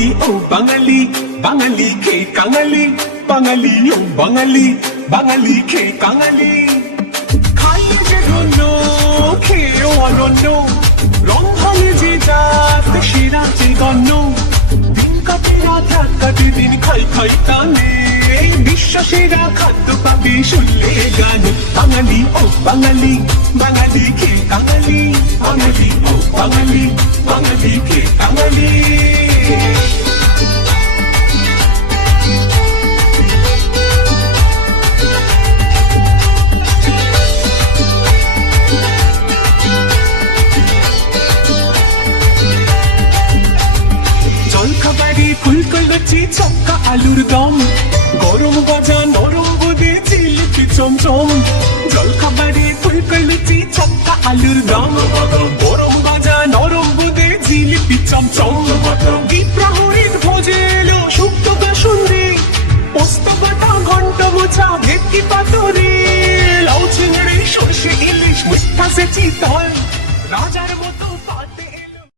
বাঙালি বাঙালি খে কাঙালি বাঙালি ও বাঙালি বাঙালি খে কাঙালি খাই যে ধন্য খেয়েও অনন্য রন্ধনে যে জাত সেরা যে গণ্য দিন কাটে রাত রাত কাটে দিন খাই খাই টানে বিশ্বাসেরা খাদ্য পাবে শুনলে গান বাঙালি ও বাঙালি বাঙালি খে কাঙালি বাঙালি ও বাঙালি বাঙালি খে কাঙালি জলখাবারে ফুলকো লুচি চক্কা আলুর দম। গরম গজা নরম বোদে জিলিপি চমচম। জলখাবারে ফুলকো লুচি চক্কা আলুর দম। গরম গজা নরম বোদে জিলিপি চমচম। বিপ্রাহরিত ভোজে এলো শুক্ত বাসুন্দি পোস্ত বাটা ঘন্ট মোছা ভেটকি পাতুরি। লাউ চিংড়ি সর্ষে ইলিশ, মিঠা সে পাতে